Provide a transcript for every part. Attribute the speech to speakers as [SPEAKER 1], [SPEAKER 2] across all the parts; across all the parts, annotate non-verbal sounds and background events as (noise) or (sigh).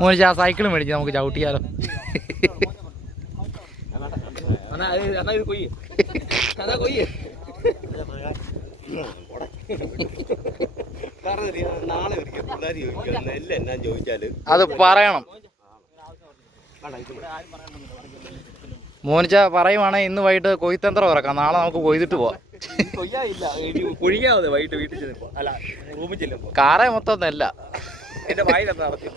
[SPEAKER 1] മോനിച്ച് ആ സൈക്കിൾ മേടിച്ച് നമുക്ക് ചവിട്ടിയാലോ.
[SPEAKER 2] എന്നാ ഇത് കൊയ്യ്. അതാ കൊയ്യ്.
[SPEAKER 1] പറയണം. മോനിച്ച പറയുവാണെങ്കിൽ ഇന്ന് വൈകിട്ട് കൊയ്ത്തന്ത്രം ഇറക്കാം. നാളെ നമുക്ക് കൊയ്തിട്ട് പോവാം.
[SPEAKER 2] വൈകിട്ട് വീട്ടിൽ അല്ല റൂമിൽ ചെല്ലുമ്പോ.
[SPEAKER 1] കാറേ മൊത്തം നെല്ല.
[SPEAKER 2] എന്റെ നടത്തി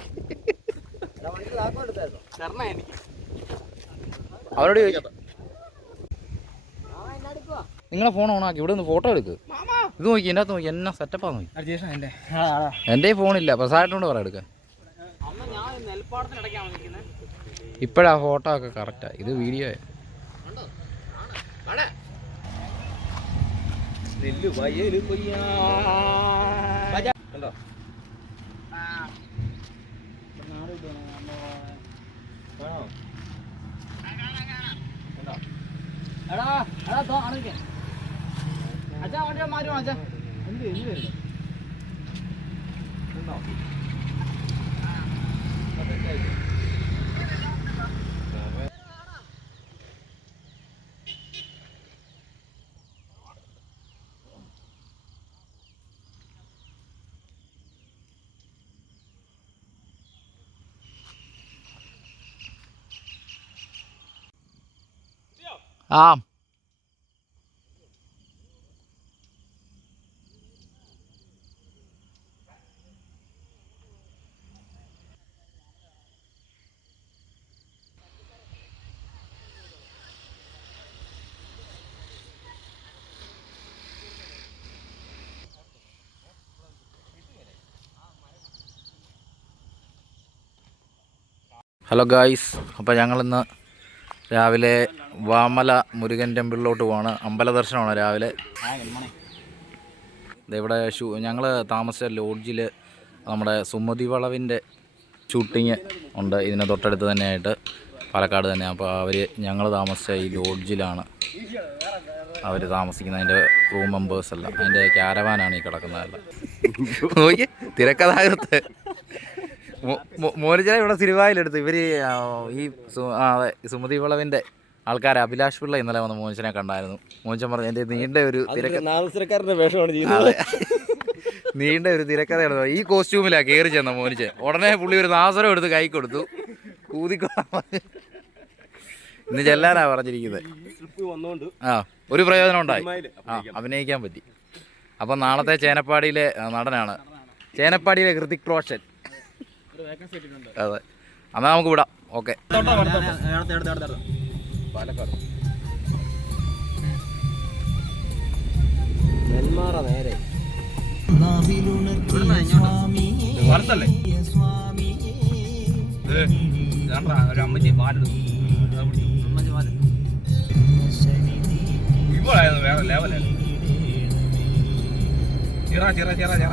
[SPEAKER 1] അവരോട് ചോദിക്കാം നിങ്ങളെ ഫോൺ ഓണാക്കി ഇവിടെ നിന്ന് ഫോട്ടോ എടുക്ക്. ഇത് നോക്കി എന്റെ അകത്ത് നോക്കി. എന്നാ സെറ്റപ്പാ നോക്കി.
[SPEAKER 2] എന്റെ.
[SPEAKER 1] എന്റെ ഫോണില്ല പ്രസാദത്തോണ്ട് പറ
[SPEAKER 2] എടുക്ക.
[SPEAKER 1] ഇപ്പോഴാ ഫോട്ടോ ഒക്കെ കറക്റ്റാ ഇത് വീഡിയോ
[SPEAKER 2] കണ്ടോ? ആണോ.
[SPEAKER 1] എടാ എടാ തോ അടയ്ക്ക് അച്ഛാ വണ്ടി മാറ്റുവാ അച്ഛാ? എന്ത് എന്ത്?
[SPEAKER 2] കണ്ടോ
[SPEAKER 1] ആ. ഹലോ ഗായ്സ് അപ്പോൾ ഞങ്ങളിന്ന് രാവിലെ വാമല മുരുകൻ ടെമ്പിളിലോട്ട് പോവാണ്. അമ്പല ദർശനമാണ് രാവിലെ. ഇവിടെ ഷൂ ഞങ്ങൾ താമസിച്ച ലോഡ്ജിൽ നമ്മുടെ സുമതി വളവിന്റെ ഷൂട്ടിങ് ഉണ്ട്. ഇതിന് തൊട്ടടുത്ത് തന്നെയായിട്ട് പാലക്കാട് തന്നെ. അപ്പോൾ അവർ ഞങ്ങൾ താമസിച്ച ഈ ലോഡ്ജിലാണ് അവർ താമസിക്കുന്നത്. അതിന്റെ റൂം മെമ്പേഴ്സ് അല്ല അതിന്റെ ക്യാരവാനാണ് ഈ കിടക്കുന്നതെല്ലാം നോക്കി തിരക്കഥാകൃത്ത്. മോനിച്ചനെ ഇവിടെ സിനിമയിലെടുത്ത് ഇവർ ഈ അതെ സുമതി വിളവിന്റെ ആൾക്കാർ അഭിലാഷ് പിള്ള ഇന്നലെ വന്ന് മോനിച്ചനെ കണ്ടായിരുന്നു. മോനിച്ചൻ പറഞ്ഞു എന്റെ നീണ്ട ഒരു
[SPEAKER 2] വേഷമാണ്
[SPEAKER 1] ചെയ്യുന്നത്. (laughs) നീണ്ട ഒരു തിരക്കഥയാണ്. ഈ കോസ്റ്റ്യൂമിലാ കയറി ചെന്ന മോനിച്ചൻ ഉടനെ പുള്ളി ഒരു നാസരം എടുത്ത് കൈ കൊടുത്തു. കൂതിക്കൊള്ളാൻ പറഞ്ഞു. ഇന്ന് ചെല്ലാനാ പറഞ്ഞിരിക്കുന്നത്. ആ ഒരു പ്രയോജനം ഉണ്ടായി. ആ അഭിനയിക്കാൻ പറ്റി. അപ്പം നാളത്തെ ചേനപ്പാടിയിലെ നടനാണ്. ചേനപ്പാടിയിലെ ഹൃതിക് റോഷൻ. അതെ. എന്നാൽ നമുക്ക് വിടാം. ഓക്കെ
[SPEAKER 2] പാലക്കാട്. നേരെ വറുത്തല്ലേ ഒരു അമ്മച്ചി പാലെടുത്തു അമ്മച്ചി പാൽ. ഇപ്പോഴായിരുന്നു വേറെ ലെവലായിരുന്നു ചിറ ചിറ ചിറ ചിറ.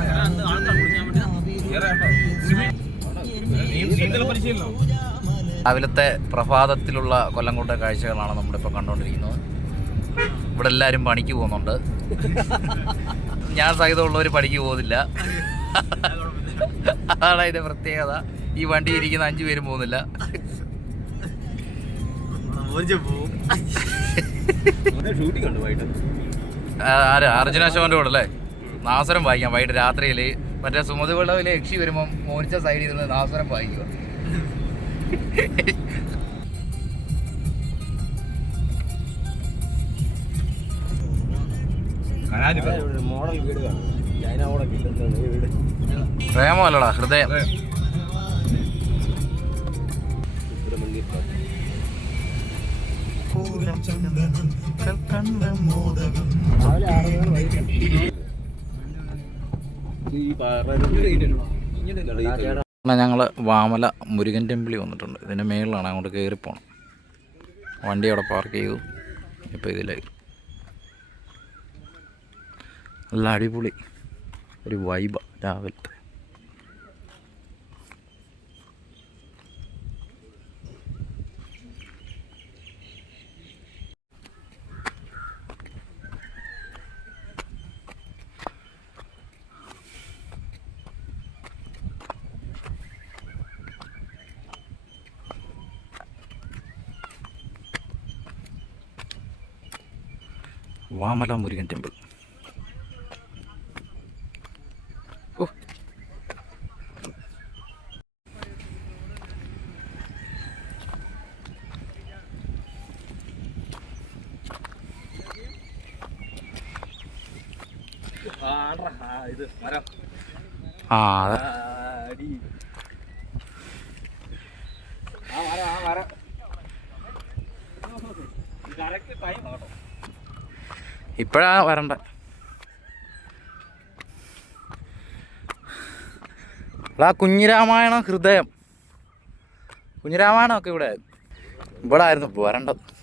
[SPEAKER 2] ചിറ പരിശീലനം
[SPEAKER 1] രാവിലത്തെ പ്രഭാതത്തിലുള്ള കൊല്ലംകോട്ടെ കാഴ്ചകളാണ് നമ്മളിപ്പോൾ കണ്ടുകൊണ്ടിരിക്കുന്നത് ഇവിടെ എല്ലാവരും പണിക്ക് പോകുന്നുണ്ട്. ഞാൻ സഹിതമുള്ളവർ പണിക്ക് പോകുന്നില്ല. അതാണ് അതിന്റെ പ്രത്യേകത. ഈ വണ്ടി ഇരിക്കുന്ന അഞ്ചു പേരും പോകുന്നില്ല. അർജുന ശോന്റെ കൂടെ അല്ലേ? നാസരം വായിക്കാം. വൈകിട്ട് രാത്രിയിൽ മറ്റേ സുമതി വെള്ളവിലെ യക്ഷി വരുമ്പം മോനിച്ച സൈഡിൽ ഇരുന്ന് നാസ്വരം വായിക്കുക പ്രേമല്ലടാ ഹൃദയം.
[SPEAKER 2] സുബ്രഹ്മണ്യ സ്വാമി.
[SPEAKER 1] ഞങ്ങൾ വാമല മുരുകൻ ടെമ്പിളിൽ വന്നിട്ടുണ്ട്. ഇതിന്റെ മേളിലാണ് അങ്ങോട്ട് കയറി പോകണം വണ്ടി അവിടെ പാർക്ക് ചെയ്തു. ഇപ്പോൾ ഇതിലായി. നല്ല അടിപൊളി. ഒരു വൈബ രാവിലത്തെ. വാമല മുരുകൻ ടെമ്പിൾ. ഓ.
[SPEAKER 2] ആ, ഇത് മരം
[SPEAKER 1] ആ അതെ
[SPEAKER 2] കറക്റ്റ് ടൈം കേട്ടോ
[SPEAKER 1] ഇപ്പോഴാ വരണ്ട. ആ കുഞ്ഞിരാമായണം ഹൃദയം. കുഞ്ഞിരാമായണമൊക്കെ ഇവിടെ. ഇവിടെ ആയിരുന്നു വരണ്ടത്.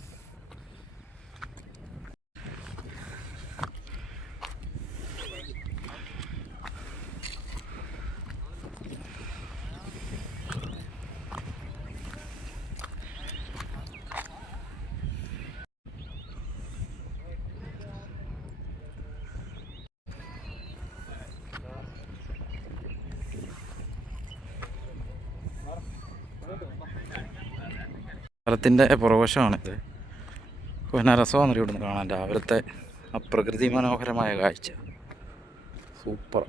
[SPEAKER 1] സ്ഥലത്തിന്റെ പുറവശമാണിത് പിന്നെ രസമാണെന്നറിയ ഇവിടുന്ന് കാണാൻ രാവിലത്തെ ആ പ്രകൃതി മനോഹരമായ കാഴ്ച. സൂപ്പർ.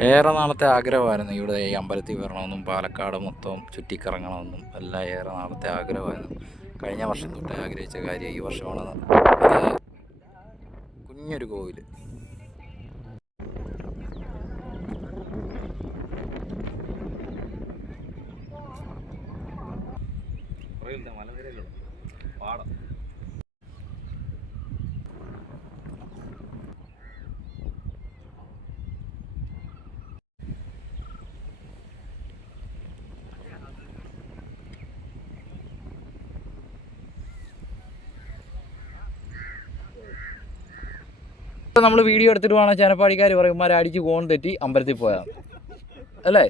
[SPEAKER 1] ഏറെ നാളത്തെ ആഗ്രഹമായിരുന്നു ഇവിടെ ഈ അമ്പലത്തിൽ വരണമെന്നും പാലക്കാട് മൊത്തം ചുറ്റിക്കറങ്ങണമെന്നും എല്ലാം ഏറെ നാളത്തെ ആഗ്രഹമായിരുന്നു. കഴിഞ്ഞ വർഷം തൊട്ടേ ആഗ്രഹിച്ച കാര്യം ഈ വർഷമാണ് കുഞ്ഞൊരു കോവിൽ നമ്മൾ വീഡിയോ എടുത്തിട്ട് വേണം ചനപ്പാടിക്കാർ പറയുമ്പോൾ അടിച്ച് കോൺ തെറ്റി അമ്പലത്തിൽ പോയതാണ് അല്ലേ?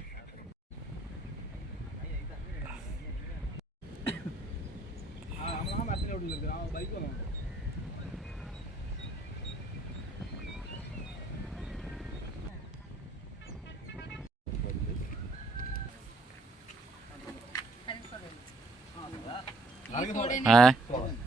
[SPEAKER 1] ഏ?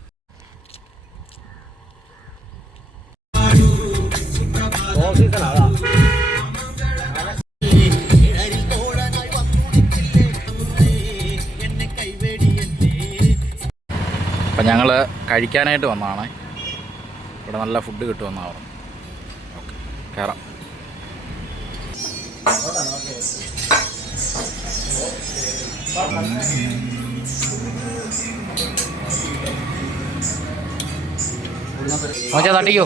[SPEAKER 1] അപ്പം ഞങ്ങൾ കഴിക്കാനായിട്ട് വന്നതാണ്. ഇവിടെ നല്ല ഫുഡ് കിട്ടുമെന്നാണ് പറഞ്ഞു ഓക്കെ കയറാം മോച്ചാ തട്ടിക്കോ?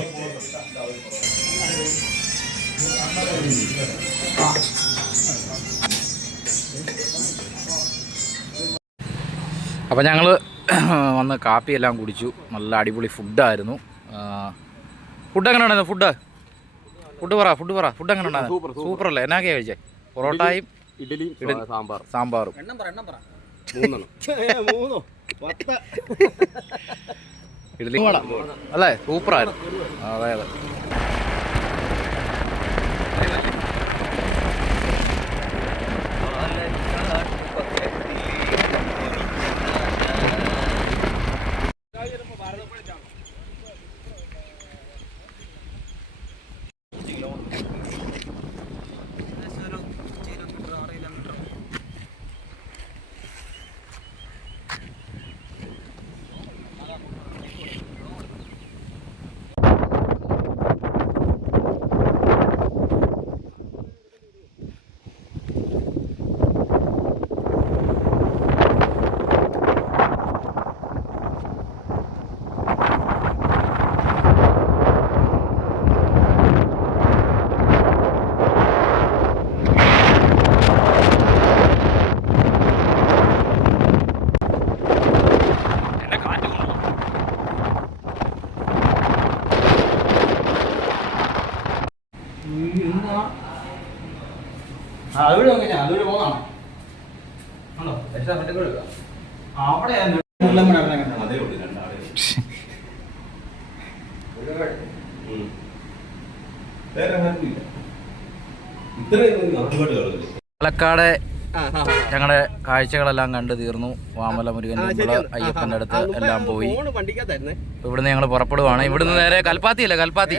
[SPEAKER 1] അപ്പോൾ ഞങ്ങൾ വന്ന് കാപ്പിയെല്ലാം കുടിച്ചു. നല്ല അടിപൊളി ഫുഡായിരുന്നു. ഫുഡ് എങ്ങനെ ഉണ്ടായിരുന്നു ഫുഡ്? ഫുഡ് പറ ഫുഡ് പറ. ഫുഡ് എങ്ങനെ ഉണ്ടായിരുന്നു സൂപ്പർ. അല്ലേ എന്നാ കഴിച്ചേ? പൊറോട്ടയും
[SPEAKER 2] ഇഡലിയും
[SPEAKER 1] സാമ്പാറും. (laughs) ഇഡലി അല്ലേ? സൂപ്പറായിരുന്നു. അതെ അതെ. അതുകൂടെ നോക്കിയാ അതുകൂടെ പോകുന്നതാണോ ആണോ അവിടെ
[SPEAKER 2] അതേ ഉള്ളൂ രണ്ടാളെ. ഉം. വേറെ ഇത്രയും
[SPEAKER 1] പാലക്കാട് ഞങ്ങളുടെ കാഴ്ചകളെല്ലാം കണ്ടു തീർന്നു. വാമല മുരുകൻ അയ്യപ്പന്റെ അയ്യപ്പന്റെ അടുത്ത് എല്ലാം പോയി. ഇവിടുന്ന് ഞങ്ങൾ പുറപ്പെടുവാണ്. ഇവിടുന്ന് നേരെ കൽപ്പാത്തി? അല്ലേ കൽപ്പാത്തി